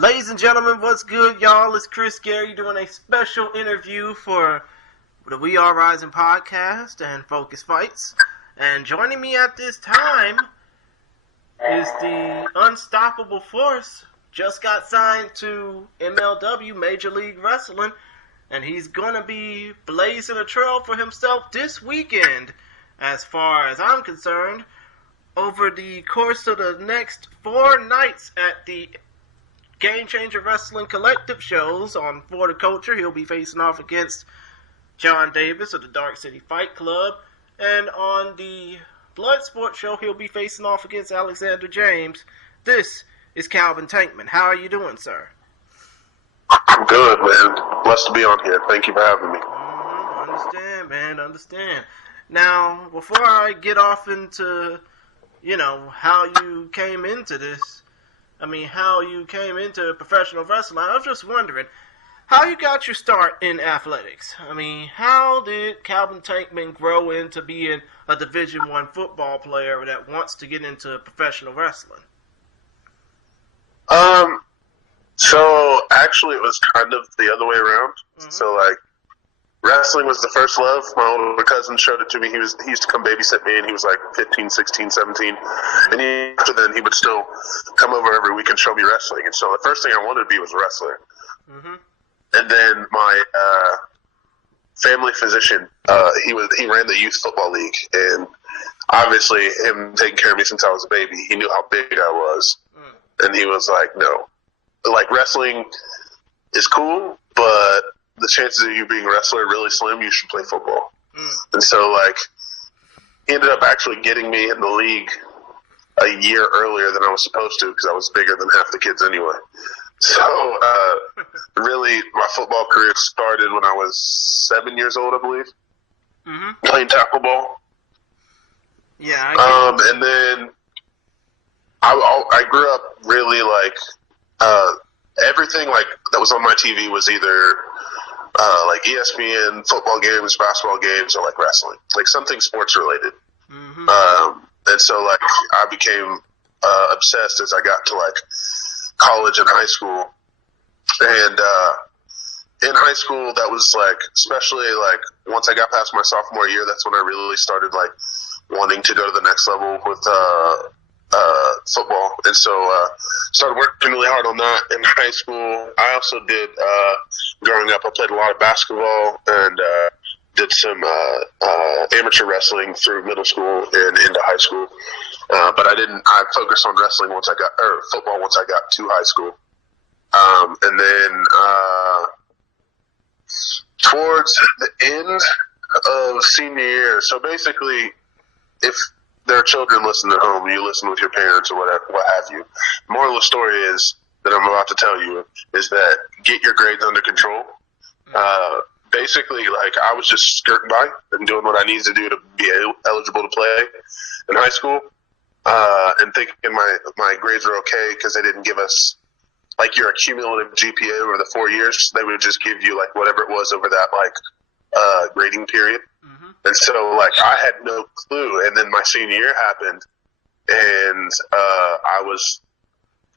Ladies and gentlemen, what's good, y'all? It's Chris Gary doing a special interview for the We Are Rising podcast and Focus Fights. And joining me at this time is the Unstoppable Force. Just got signed to MLW, Major League Wrestling, and he's going to be blazing a trail for himself this weekend, as far as I'm concerned, over the course of the next 4 nights at the Game Changer Wrestling Collective shows. On For the Culture, he'll be facing off against John Davis of the Dark City Fight Club. And on the Bloodsport show, he'll be facing off against Alexander James. This is Calvin Tankman. How are you doing, sir? I'm good, man. Blessed to be on here. Thank you for having me. Understand, man. Understand. Now, before I get off into, how you came into this, how you came into professional wrestling, I was just wondering how you got your start in athletics. How did Calvin Tankman grow into being a Division I football player that wants to get into professional wrestling? So actually it was kind of the other way around. Mm-hmm. So wrestling was the first love. My older cousin showed it to me. He used to come babysit me, and he was like 15, 16, 17. And after then, he would still come over every week and show me wrestling. And so the first thing I wanted to be was a wrestler. Mm-hmm. And then my family physician, he ran the youth football league, and obviously him taking care of me since I was a baby, he knew how big I was, and he was like, "No, wrestling is cool, but the chances of you being a wrestler are really slim. You should play football." And so he ended up actually getting me in the league a year earlier than I was supposed to, because I was bigger than half the kids anyway. So really my football career started when I was 7 years old, I believe, playing tackle ball. Yeah. And then I grew up really everything that was on my TV was either ESPN, football games, basketball games, or wrestling, something sports related. Mm-hmm. And so I became obsessed as I got to college and high school. And in high school, that was especially once I got past my sophomore year, that's when I really started wanting to go to the next level with football. And so started working really hard on that in high school. I also did, growing up, I played a lot of basketball and did some amateur wrestling through middle school and into high school. But I focused on wrestling football once I got to high school. And then towards the end of senior year, so basically if there are children listening at home, you listen with your parents or what have you. The moral of the story is that I'm about to tell you is that get your grades under control. Basically, I was just skirting by and doing what I needed to do to be eligible to play in high school, and thinking my grades were okay because they didn't give us your cumulative GPA over the 4 years. They would just give you whatever it was over that grading period. And so, I had no clue. And then my senior year happened, and I was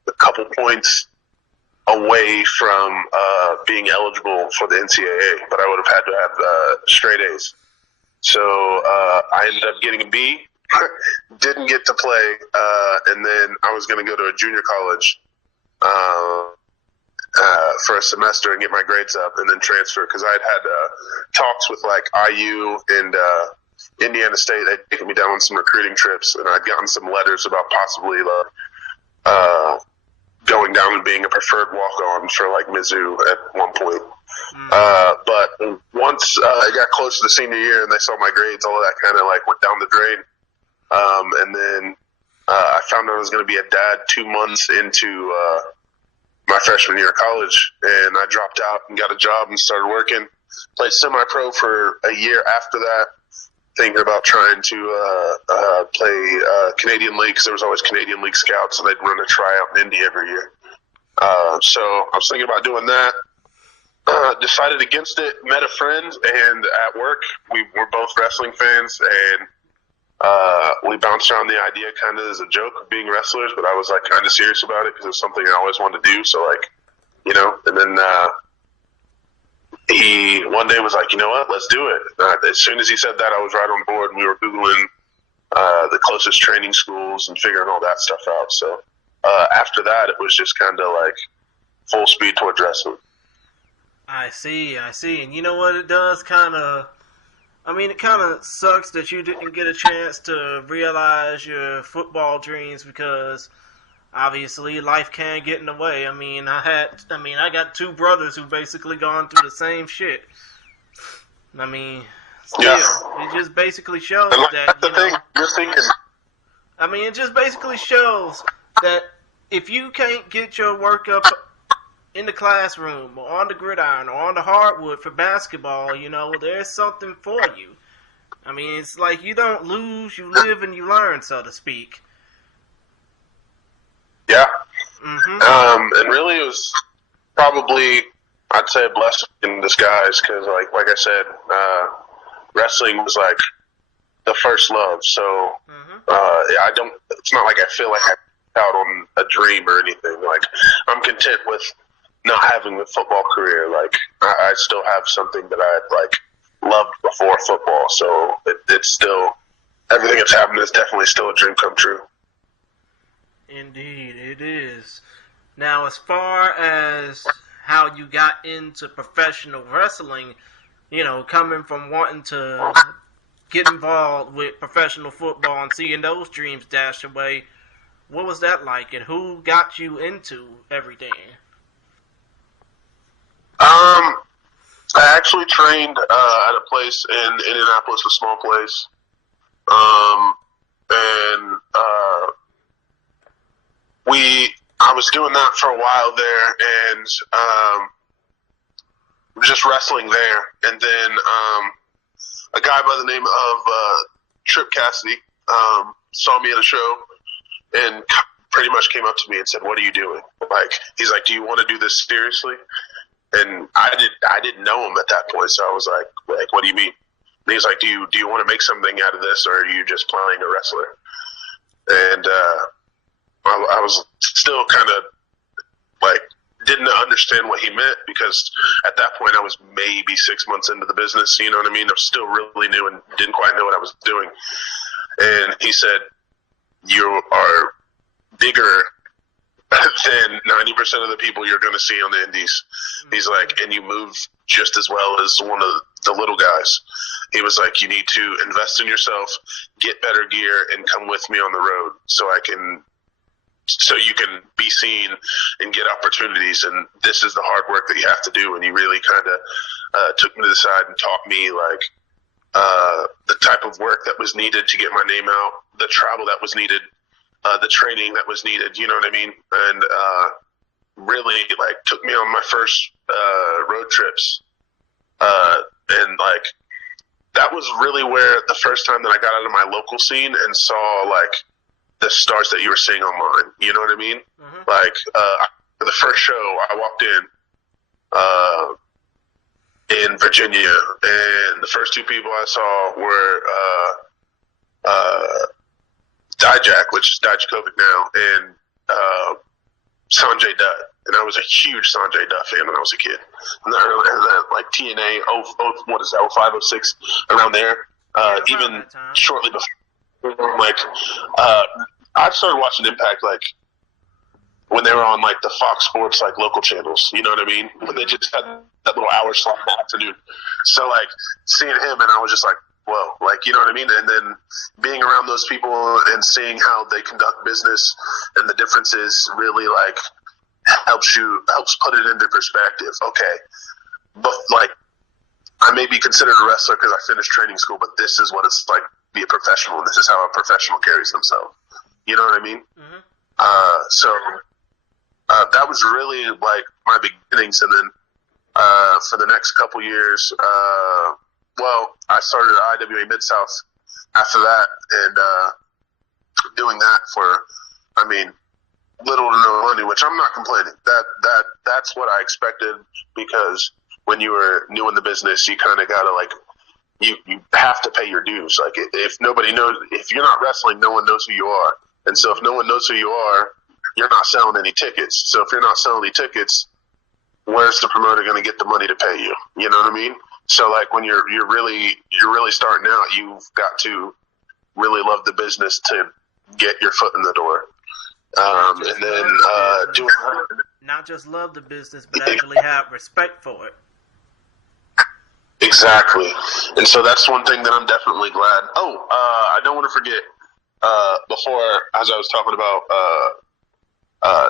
a couple points away from being eligible for the NCAA, but I would have had to have straight A's. So I ended up getting a B, didn't get to play, and then I was going to go to a junior college for a semester and get my grades up and then transfer, because I had talks with IU and Indiana State. They'd taken me down on some recruiting trips, and I'd gotten some letters about possibly going down and being a preferred walk-on for Mizzou at one point. But once I got close to the senior year and they saw my grades, all of that kind of went down the drain. And then I found out I was going to be a dad 2 months into my freshman year of college, and I dropped out and got a job and started working. Played semi-pro for a year after that, thinking about trying to play Canadian League, because there was always Canadian League scouts, and they'd run a tryout in Indy every year. So I was thinking about doing that. Decided against it, met a friend, and at work, we were both wrestling fans, and We bounced around the idea kind of as a joke of being wrestlers, but I was like kind of serious about it because it's something I always wanted to do. So like, you know, and then he one day was like, you know what, let's do it. As soon as he said that, I was right on board, and we were Googling the closest training schools and figuring all that stuff out. So after that, it was just kind of like full speed towards wrestling. I see. And you know what it does kind of... I mean, it kind of sucks that you didn't get a chance to realize your football dreams because obviously life can get in the way. I mean, I got two brothers who basically gone through the same shit. I mean, still, it just basically shows that, you know, you're thinking. I mean, it just basically shows that if you can't get your work up in the classroom or on the gridiron or on the hardwood for basketball, you know, there's something for you. I mean, it's like you don't lose, you live and you learn, so to speak. Yeah. Mm-hmm. And really it was probably, I'd say, a blessing in disguise because, like I said, wrestling was like the first love. So it's not like I feel like I out on a dream or anything. Like, I'm content with not having a football career. Like, I still have something that I like loved before football. So it's still, everything that's happened is definitely still a dream come true. Indeed, it is. Now, as far as how you got into professional wrestling, you know, coming from wanting to get involved with professional football and seeing those dreams dash away, what was that like, and who got you into everything? I actually trained at a place in Indianapolis, a small place, and I was doing that for a while there, and just wrestling there, and then a guy by the name of Trip Cassidy saw me at a show and pretty much came up to me and said, "What are you doing?" Like, he's like, "Do you want to do this seriously?" And I didn't know him at that point, so I was like, "What do you mean?" And he's like, "Do you want to make something out of this, or are you just playing a wrestler?" And I was still kind of like didn't understand what he meant because at that point I was maybe 6 months into the business. You know what I mean? I was still really new and didn't quite know what I was doing. And he said, "You are bigger than 90% of the people you're going to see on the indies." He's like, "And you move just as well as one of the little guys." He was like, "You need to invest in yourself, get better gear, and come with me on the road so you can be seen and get opportunities. And this is the hard work that you have to do." And he really kind of took me to the side and taught me like the type of work that was needed to get my name out, the travel that was needed, the training that was needed. You know what I mean? And really like took me on my first road trips, and like that was really where the first time that I got out of my local scene and saw like the stars that you were seeing online. You know what I mean? Mm-hmm. Like the first show I walked in Virginia, and the first two people I saw were Dijak, which is Dijakovic now, and Sanjay Dutt. And I was a huge Sanjay Dutt fan when I was a kid. And like TNA, what is that, 05, 06, around there. Even shortly before, like, I started watching Impact, like, when they were on, like, the Fox Sports, like, local channels. You know what I mean? When they just had that little hour slot in the afternoon. So, like, seeing him, and I was just like, whoa, like, you know what I mean? And then being around those people and seeing how they conduct business and the differences really, like, helps put it into perspective. Okay, but like, I may be considered a wrestler because I finished training school, but this is what it's like to be a professional, and this is how a professional carries themselves. You know what I mean? Mm-hmm. So that was really like my beginnings, and then for the next couple years, I started at IWA Mid-South after that, and doing that for, I mean, little to no money, which I'm not complaining. That's what I expected, because when you were new in the business, you kind of gotta like you have to pay your dues. Like, if nobody knows, if you're not wrestling, no one knows who you are. And so if no one knows who you are, you're not selling any tickets. So if you're not selling any tickets, where's the promoter going to get the money to pay you? You know what I mean? So like when you're really starting out, you've got to really love the business to get your foot in the door. And then not just love the business, but actually have respect for it. Exactly. And so that's one thing that I'm definitely glad. Oh, I don't want to forget, before, as I was talking about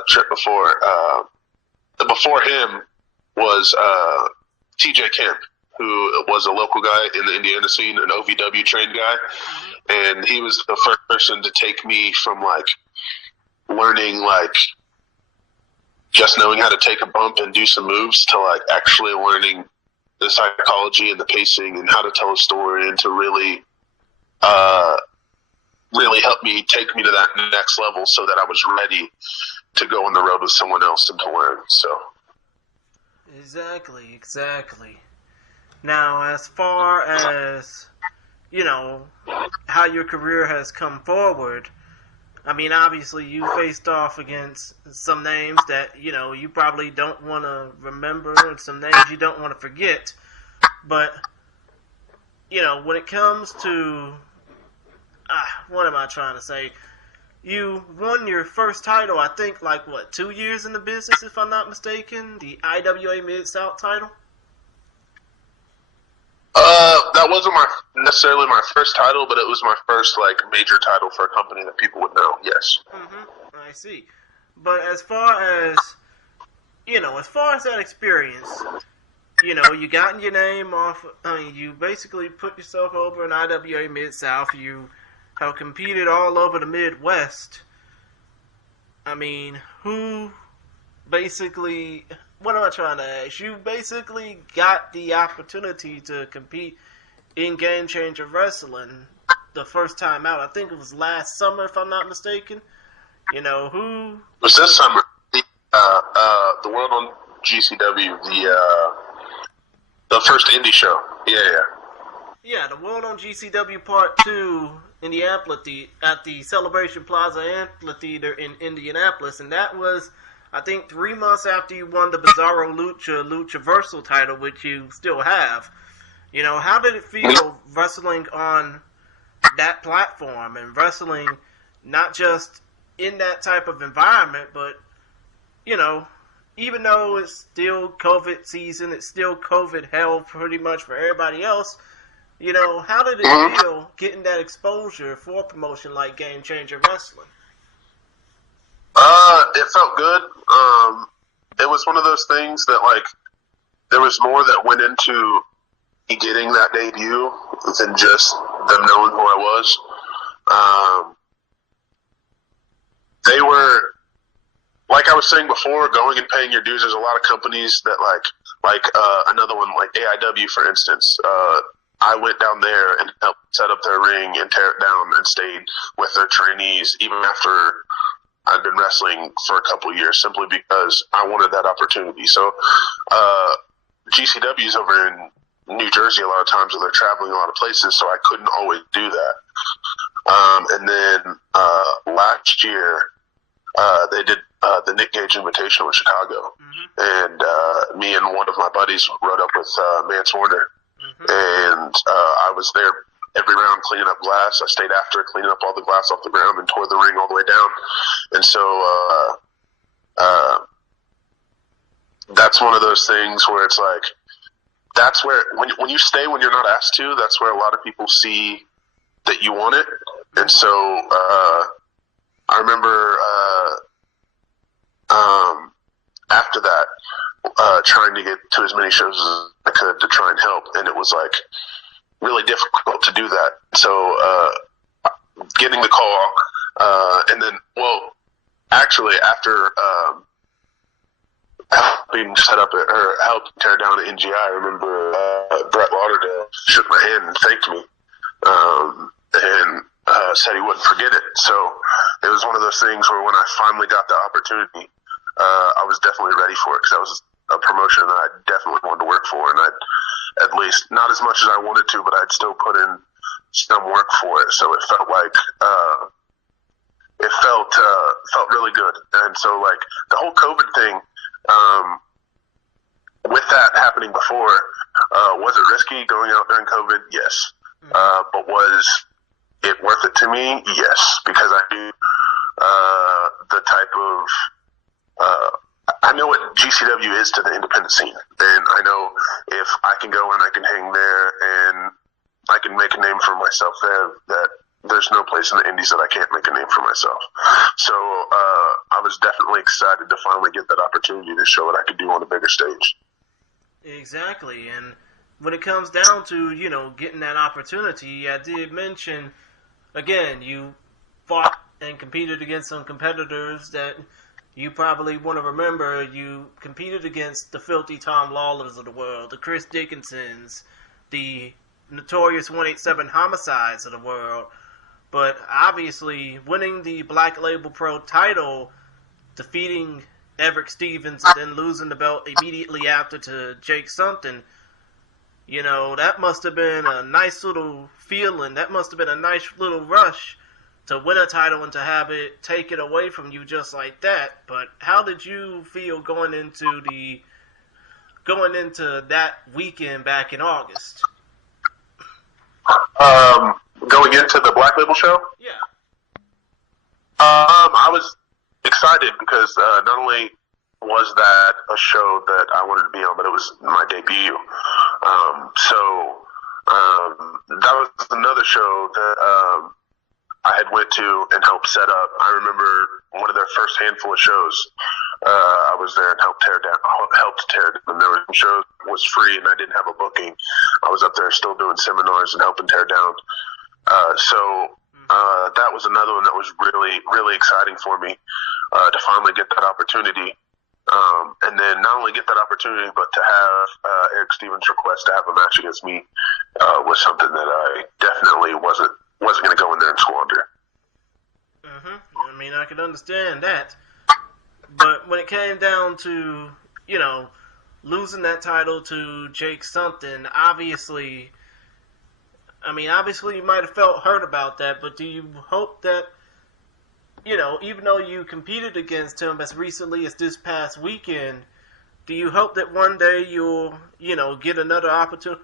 Trip before him was TJ Kemp, who was a local guy in the Indiana scene, an OVW trained guy. And he was the first person to take me from, like, learning, like, just knowing how to take a bump and do some moves to, like, actually learning the psychology and the pacing and how to tell a story, and to really help me, take me to that next level so that I was ready to go on the road with someone else and to learn. So Exactly. Now, as far as, you know, how your career has come forward, I mean, obviously you faced off against some names that, you know, you probably don't want to remember, and some names you don't want to forget. But, you know, when it comes to, what am I trying to say? You won your first title, I think, like, 2 years in the business, if I'm not mistaken? The IWA Mid-South title? That wasn't necessarily my first title, but it was my first, like, major title for a company that people would know, yes. I see. But as far as that experience, you know, you gotten your name off, you basically put yourself over in IWA Mid-South, you have competed all over the Midwest. I mean, who basically, what am I trying to ask? You basically got the opportunity to compete in Game Changer Wrestling the first time out. I think it was last summer, if I'm not mistaken. You know, who... It was this summer. The World on GCW, the first indie show. Yeah, the World on GCW Part 2, Indianapolis, at the Celebration Plaza Amphitheater in Indianapolis. And that was, I think, 3 months after you won the Bizarro Luchaversal title, which you still have. You know, how did it feel wrestling on that platform and wrestling not just in that type of environment, but, you know, even though it's still COVID season, it's still COVID hell pretty much for everybody else, you know, how did it feel getting that exposure for a promotion like Game Changer Wrestling? It felt good. It was one of those things that, like, there was more that went into getting that debut than just them knowing who I was. They were, like I was saying before, going and paying your dues. There's a lot of companies that like another one, like AIW, for instance. I went down there and helped set up their ring and tear it down and stayed with their trainees even after I'd been wrestling for a couple of years, simply because I wanted that opportunity. So GCW's over in New Jersey a lot of times, and they're traveling a lot of places, so I couldn't always do that. And then last year, they did the Nick Gage Invitational in Chicago, and me and one of my buddies rode up with Mance Warner, and I was there every round cleaning up glass. I stayed after, cleaning up all the glass off the ground, and tore the ring all the way down. And so that's one of those things where it's like, that's where, when you stay when you're not asked to, that's where a lot of people see that you want it. And so I remember after that, trying to get to as many shows as I could to try and help, and it was like really difficult to do that. So getting the call, and then, well, actually after helping set up or helped tear down an NGI, I remember Brett Lauderdale shook my hand and thanked me, and said he wouldn't forget it. So it was one of those things where when I finally got the opportunity, I was definitely ready for it, because that was a promotion that I definitely wanted to work for, and I'd at least not as much as I wanted to, but I'd still put in some work for it. So it felt like it felt really good. And so like the whole COVID thing, with that happening before, was it risky going out during COVID? Yes. But was it worth it to me? Yes, because I knew the type of I know what GCW is to the independent scene, and I know if I can go and I can hang there and I can make a name for myself there, that there's no place in the indies that I can't make a name for myself. So I was definitely excited to finally get that opportunity to show what I could do on a bigger stage. Exactly, and when it comes down to, you know, getting that opportunity, I did mention, again, you fought and competed against some competitors that you probably want to remember. You competed against the filthy Tom Lawlers of the world, the Chris Dickinsons, the notorious 187 Homicides of the world. But obviously, winning the Black Label Pro title, defeating Everett Stevens, and then losing the belt immediately after to Jake Something, you know, that must have been a nice little feeling. That must have been a nice little rush to win a title and to have it taken away from you just like that. But how did you feel going into that weekend back in August? Going into the Black Label show? Yeah. I was excited because not only was that a show that I wanted to be on, but it was my debut. That was another show that I had went to and helped set up. I remember one of their first handful of shows. I was there and helped tear down. And there were some shows that was free, and I didn't have a booking. I was up there still doing seminars and helping tear down. That was another one that was really, really exciting for me to finally get that opportunity. And then not only get that opportunity, but to have Eric Stevens' request to have a match against me was something that I definitely wasn't going to go in there and squander. I mean, I can understand that. But when it came down to, you know, losing that title to Jake Something, obviously you might have felt hurt about that, but do you hope that, you know, even though you competed against him as recently as this past weekend, do you hope that one day you'll, you know, get another opportunity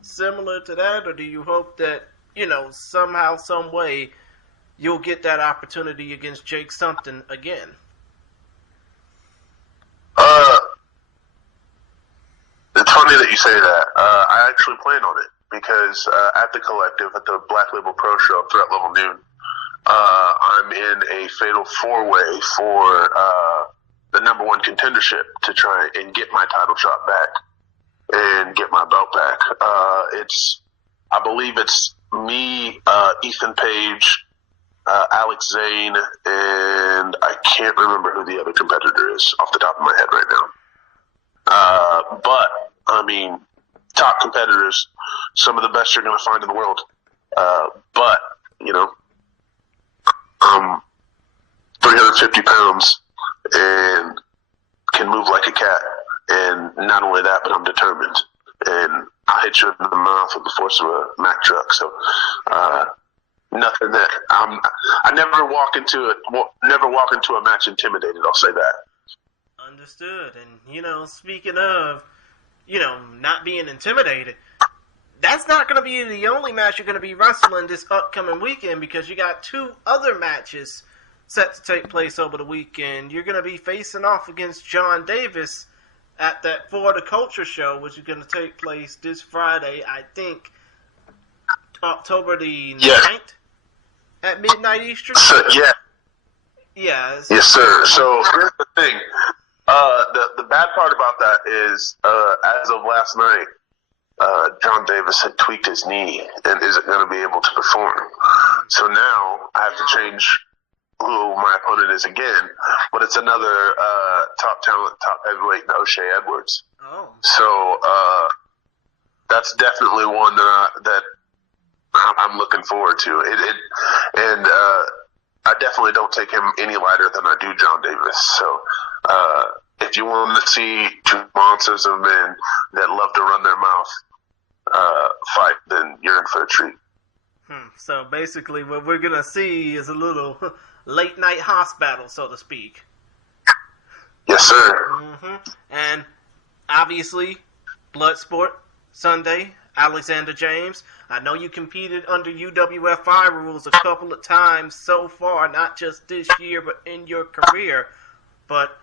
similar to that, or do you hope that, you know, somehow, some way, you'll get that opportunity against Jake Something again? It's funny that you say that. I actually plan on it because at the Collective, at the Black Label Pro Show, Threat Level Noon, I'm in a fatal four-way for the number one contendership to try and get my title shot back and get my belt back. I believe it's me, Ethan Page, Alex Zane, and I can't remember who the other competitor is off the top of my head right now. But, I mean, top competitors, some of the best you're going to find in the world. But, you know, I'm 350 pounds and can move like a cat. And not only that, but I'm determined. And I'll hit you in the mouth with the force of a Mack truck. So, nothing that I never walk into a match intimidated. I'll say that. Understood. And, you know, speaking of, you know, not being intimidated, that's not going to be the only match you're going to be wrestling this upcoming weekend, because you got two other matches set to take place over the weekend. You're going to be facing off against John Davis at that For the Culture show, which is going to take place this Friday, I think, October the 9th at midnight Eastern. Yeah. Yes. Yes, sir. So here's the thing. The bad part about that is, as of last night, John Davis had tweaked his knee and isn't going to be able to perform. So now I have to change who my opponent is again, but it's another top talent, top heavyweight, O'Shea Edwards. Oh. So that's definitely one that I'm looking forward to. I definitely don't take him any lighter than I do John Davis. So if you want to see two monsters of men that love to run their mouth fight, then you're in for a treat. So basically what we're going to see is a little late night house battle, so to speak. Yes, sir. Mm-hmm. And obviously, Bloodsport, Sunday, Alexander James. I know you competed under UWFI rules a couple of times so far, not just this year, but in your career. But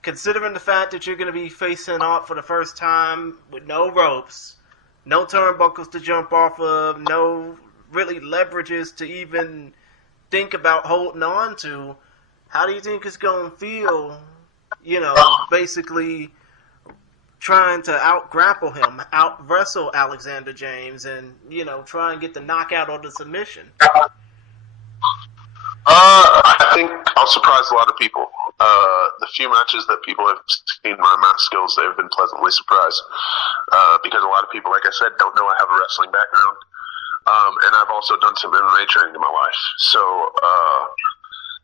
considering the fact that you're going to be facing off for the first time with no ropes, no turnbuckles to jump off of, no really leverages to even think about holding on to, how do you think it's going to feel, basically trying to out-grapple him, out-wrestle Alexander James, and, try and get the knockout or the submission? I think I'll surprise a lot of people. The few matches that people have seen my mat skills, they've been pleasantly surprised. Because a lot of people, like I said, don't know I have a wrestling background. And I've also done some MMA training in my life. So,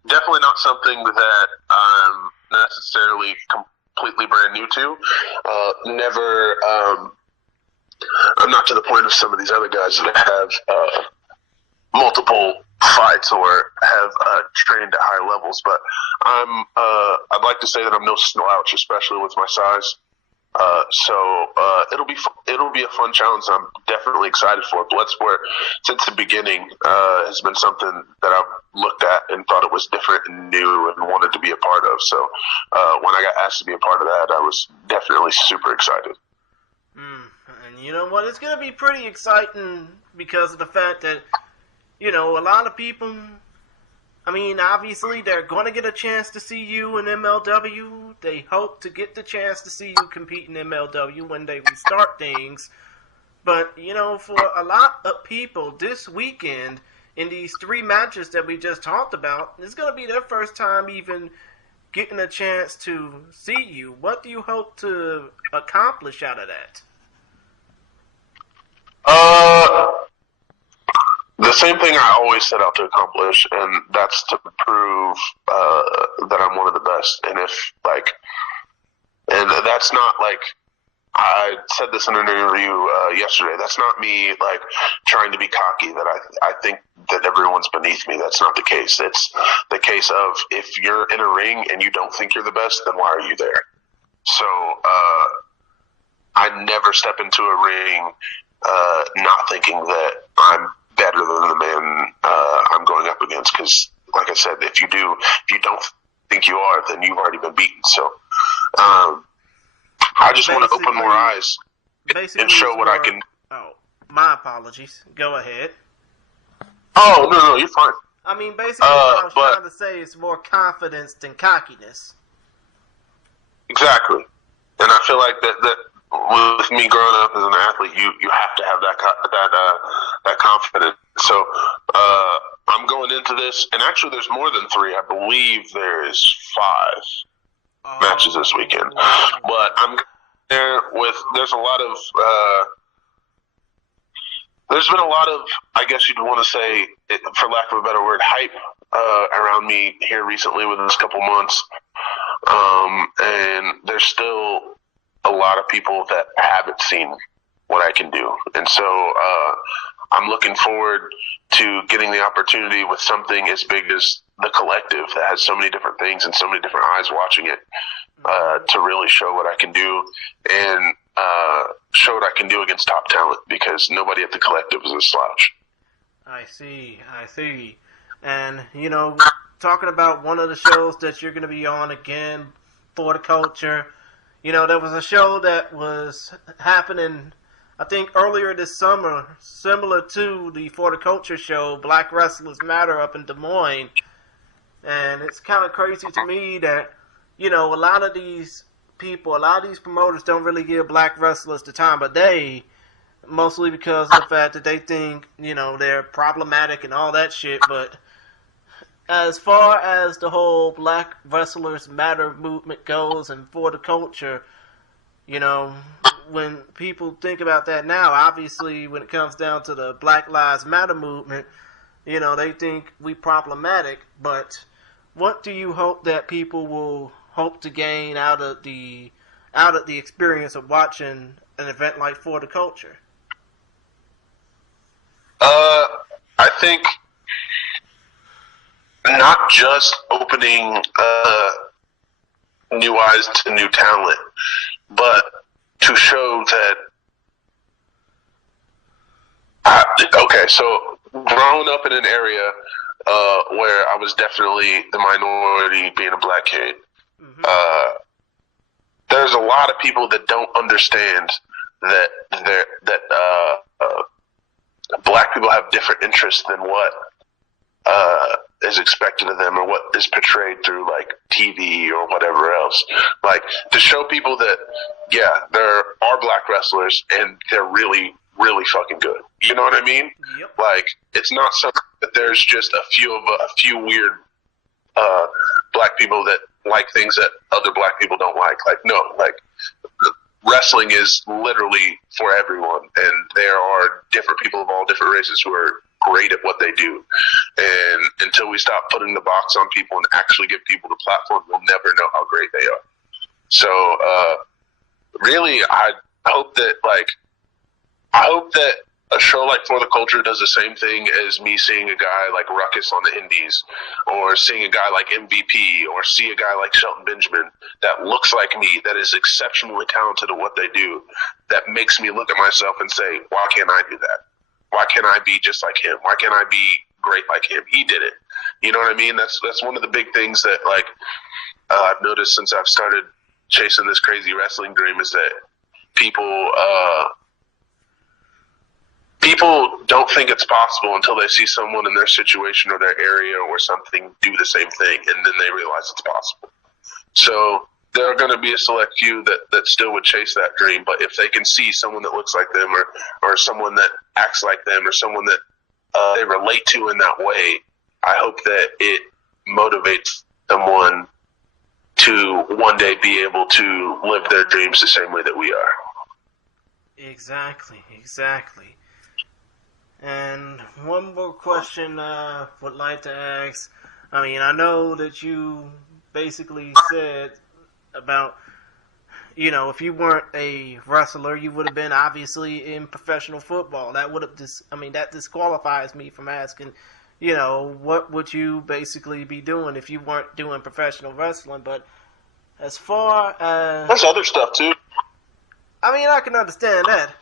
definitely not something that I'm necessarily completely brand new to. I'm not to the point of some of these other guys that have multiple fights or have trained at higher levels, but I'd like to say that I'm no slouch, especially with my size. So it'll be a fun challenge. I'm definitely excited for it. Bloodsport, since the beginning, has been something that I've looked at and thought it was different and new and wanted to be a part of. So when I got asked to be a part of that, I was definitely super excited. And you know what? It's going to be pretty exciting because of the fact that, a lot of people, obviously they're going to get a chance to see you in MLW. They hope to get the chance to see you compete in MLW when they restart things. But, for a lot of people this weekend, in these 3 matches that we just talked about, it's going to be their first time even getting a chance to see you. What do you hope to accomplish out of that? The same thing I always set out to accomplish, and that's to prove that I'm one of the best. And and that's not like, I said this in an interview yesterday. That's not me trying to be cocky that I think that everyone's beneath me. That's not the case. It's the case of, if you're in a ring and you don't think you're the best, then why are you there? So I never step into a ring not thinking that I'm better than the man I'm going up against, because, like I said, if you don't think you are, then you've already been beaten. So I just want to open more eyes and show what I can. Oh, my apologies. Go ahead. Oh, no, you're fine. Basically what I was trying to say is more confidence than cockiness. Exactly. And I feel like that with me growing up as an athlete, you have to have that confidence. So I'm going into this, and actually there's more than 3. I believe there's 5 matches this weekend. But I'm there with, there's been a lot of, I guess you'd want to say, for lack of a better word, hype around me here recently within this couple months. And there's still a lot of people that haven't seen what I can do. And so I'm looking forward to getting the opportunity with something as big as the Collective that has so many different things and so many different eyes watching it, to really show what I can do and show what I can do against top talent, because nobody at the Collective is a slouch. I see. And, talking about one of the shows that you're going to be on again for the culture, there was a show that was happening, I think, earlier this summer, similar to the For the Culture show, Black Wrestlers Matter, up in Des Moines. And it's kind of crazy to me that, a lot of these people, a lot of these promoters don't really give black wrestlers the time of day, mostly because of the fact that they think, they're problematic and all that shit. But as far as the whole Black Wrestlers Matter movement goes and For the Culture, when people think about that now, obviously when it comes down to the Black Lives Matter movement, they think we problematic, but what do you hope that people will hope to gain out of the experience of watching an event like For the Culture? I think not just opening new eyes to new talent, but to show that. So growing up in an area where I was definitely the minority, being a black kid, there's a lot of people that don't understand that black people have different interests than what is expected of them or what is portrayed through like TV or whatever else. Like to show people that there are black wrestlers and they're really, really fucking good. You know what I mean? Yep. Like it's not something that there's just a few weird black people that like things that other black people don't like. Like no, like wrestling is literally for everyone, and there are different people of all different races who are great at what they do. And until we stop putting the box on people and actually give people the platform, we'll never know how great they are. So really, I hope that a show like For the Culture does the same thing as me seeing a guy like Ruckus on the Indies, or seeing a guy like MVP, or see a guy like Shelton Benjamin that looks like me, that is exceptionally talented at what they do, that makes me look at myself and say, why can't I do that? Why can't I be just like him? Why can't I be great like him? He did it. You know what I mean? That's one of the big things that like I've noticed since I've started chasing this crazy wrestling dream is that people don't think it's possible until they see someone in their situation or their area or something do the same thing, and then they realize it's possible. So there are going to be a select few that still would chase that dream, but if they can see someone that looks like them or someone that acts like them or someone that they relate to in that way, I hope that it motivates someone to one day be able to live their dreams the same way that we are. Exactly. And one more question I would like to ask. I mean, I know that you basically said about, if you weren't a wrestler, you would have been obviously in professional football. That would have that disqualifies me from asking, what would you basically be doing if you weren't doing professional wrestling? But as far as... There's other stuff, too. I mean, I can understand that.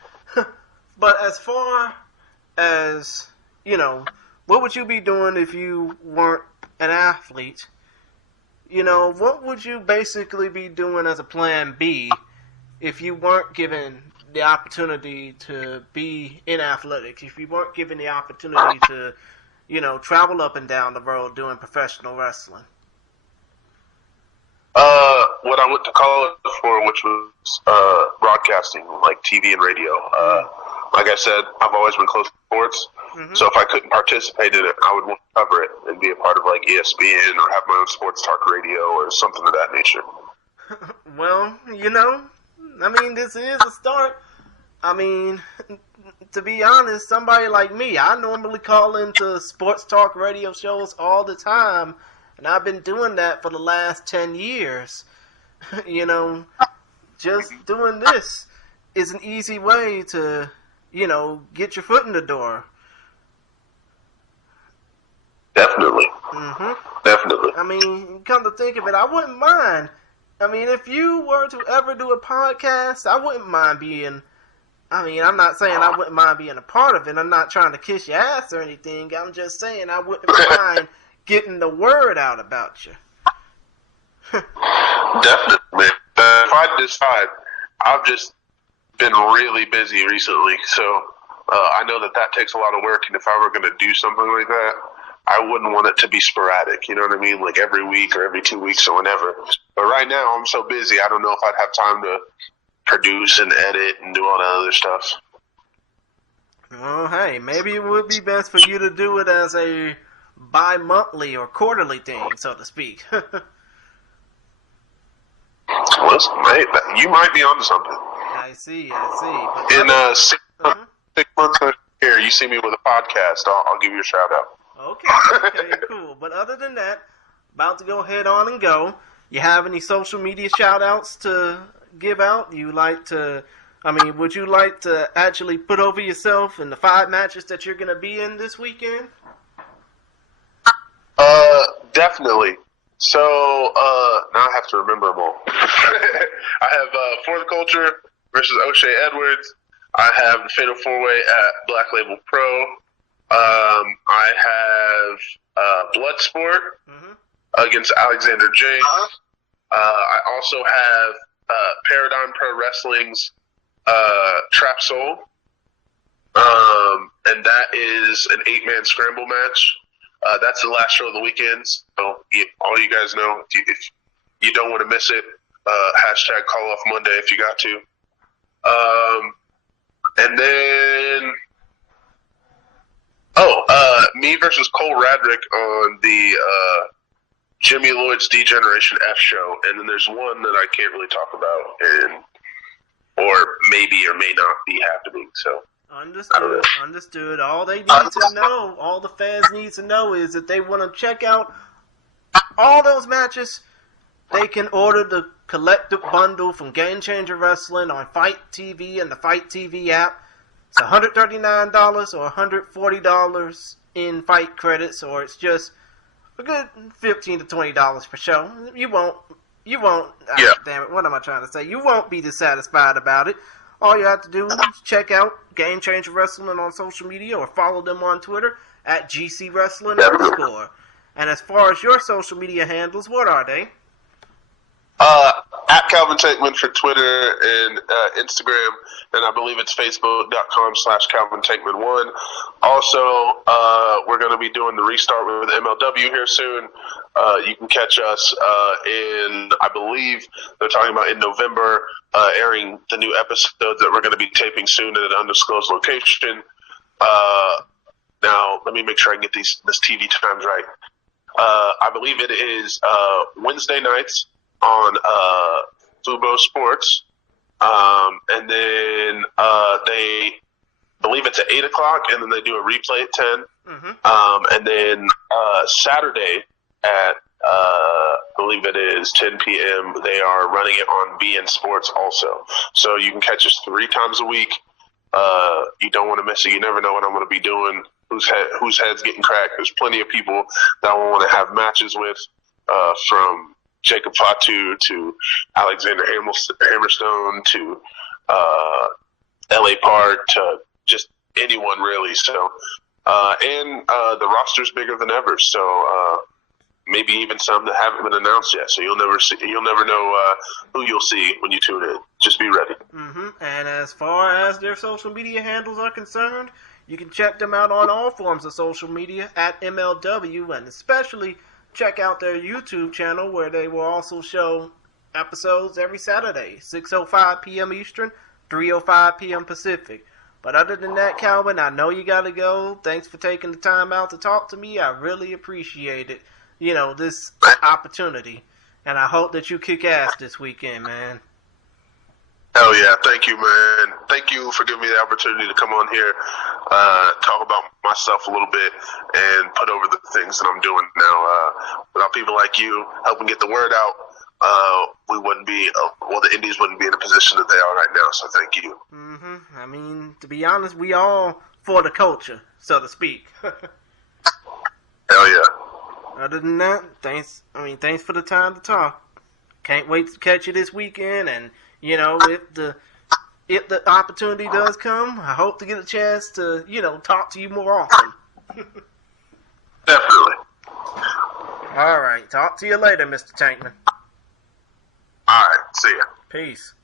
But as far as, what would you be doing if you weren't an athlete? What would you basically be doing as a plan B if you weren't given the opportunity to be in athletics, if you weren't given the opportunity to, travel up and down the road doing professional wrestling? What I went to college for, which was broadcasting, like TV and radio. Like I said, I've always been close to sports, so if I couldn't participate in it, I would want to cover it and be a part of like ESPN or have my own sports talk radio or something of that nature. Well, this is a start. To be honest, somebody like me, I normally call into sports talk radio shows all the time, and I've been doing that for the last 10 years. Just doing this is an easy way to, get your foot in the door. Definitely. Definitely. Come to think of it, I wouldn't mind. If you were to ever do a podcast, I wouldn't mind being... I'm not saying I wouldn't mind being a part of it. I'm not trying to kiss your ass or anything. I'm just saying I wouldn't mind getting the word out about you. Definitely. If I decide, I've just been really busy recently, so I know that takes a lot of work, and if I were going to do something like that, I wouldn't want it to be sporadic, you know what I mean? Like every week or every 2 weeks or whenever. But right now, I'm so busy, I don't know if I'd have time to produce and edit and do all that other stuff. Well, hey, maybe it would be best for you to do it as a bi-monthly or quarterly thing, so to speak. Listen, mate, you might be onto something. I see. But in 6 months here, you see me with a podcast, I'll give you a shout out. Okay, cool. But other than that, about to go head on and go. You have any social media shout-outs to give out? Would you like to actually put over yourself in the 5 matches that you're going to be in this weekend? Definitely. So, now I have to remember them all. I have For the Culture versus O'Shea Edwards. I have the Fatal 4-Way at Black Label Pro. I have Bloodsport against Alexander James. I also have Paradigm Pro Wrestling's Trap Soul. And that is an 8-man scramble match. That's the last show of the weekend. So all you guys know, if you don't want to miss it, hashtag call off Monday if you got to. And then, me versus Cole Radrick on the Jimmy Lloyd's D-Generation F show. And then there's one that I can't really talk about, or maybe or may not be happening. So. Understood. All they need to know, all the fans need to know is that they want to check out all those matches. They can order the collective bundle from Game Changer Wrestling on Fight TV and the Fight TV app. It's $139 or $140 in fight credits, or it's just a good $15 to $20 per show. You won't. Yeah. Damn it! What am I trying to say? You won't be dissatisfied about it. All you have to do is check out Game Changer Wrestling on social media or follow them on Twitter at GCWrestling_. And as far as your social media handles, what are they? At Calvin Tankman for Twitter and Instagram, and I believe it's Facebook.com/Calvin Tankman1. Also, we're going to be doing the restart with MLW here soon. You can catch us in, I believe they're talking about in November, airing the new episodes that we're going to be taping soon at an undisclosed location. Now, let me make sure I get this TV times right. I believe it is Wednesday nights on Fubo Sports, and then they believe it's at 8 o'clock, and then they do a replay at 10. And then Saturday at I believe it is 10 p.m. they are running it on BN Sports also. So you can catch us 3 times a week. You don't want to miss it. You never know what I'm going to be doing. Whose head's getting cracked. There's plenty of people that I want to have matches with, from Jacob Fatu to Alexander Hammerstone to LA Park to just anyone really. So, and the roster's bigger than ever. So maybe even some that haven't been announced yet. So you'll never know who you'll see when you tune in. Just be ready. And as far as their social media handles are concerned, you can check them out on all forms of social media at MLW, and especially check out their YouTube channel where they will also show episodes every Saturday, 6:05 p.m. Eastern, 3:05 p.m. Pacific. But other than that, Calvin, I know you got to go. Thanks for taking the time out to talk to me. I really appreciate it, this opportunity. And I hope that you kick ass this weekend, man. Hell yeah. Thank you, man. Thank you for giving me the opportunity to come on here, talk about myself a little bit, and put over the things that I'm doing now. Without people like you helping get the word out, we wouldn't be, the Indies wouldn't be in the position that they are right now, so thank you. I mean, to be honest, we all for the culture, so to speak. Hell yeah. Other than that, thanks for the time to talk. Can't wait to catch you this weekend, and if the opportunity does come, I hope to get a chance to, talk to you more often. Definitely. All right. Talk to you later, Mr. Tankman. All right. See ya. Peace.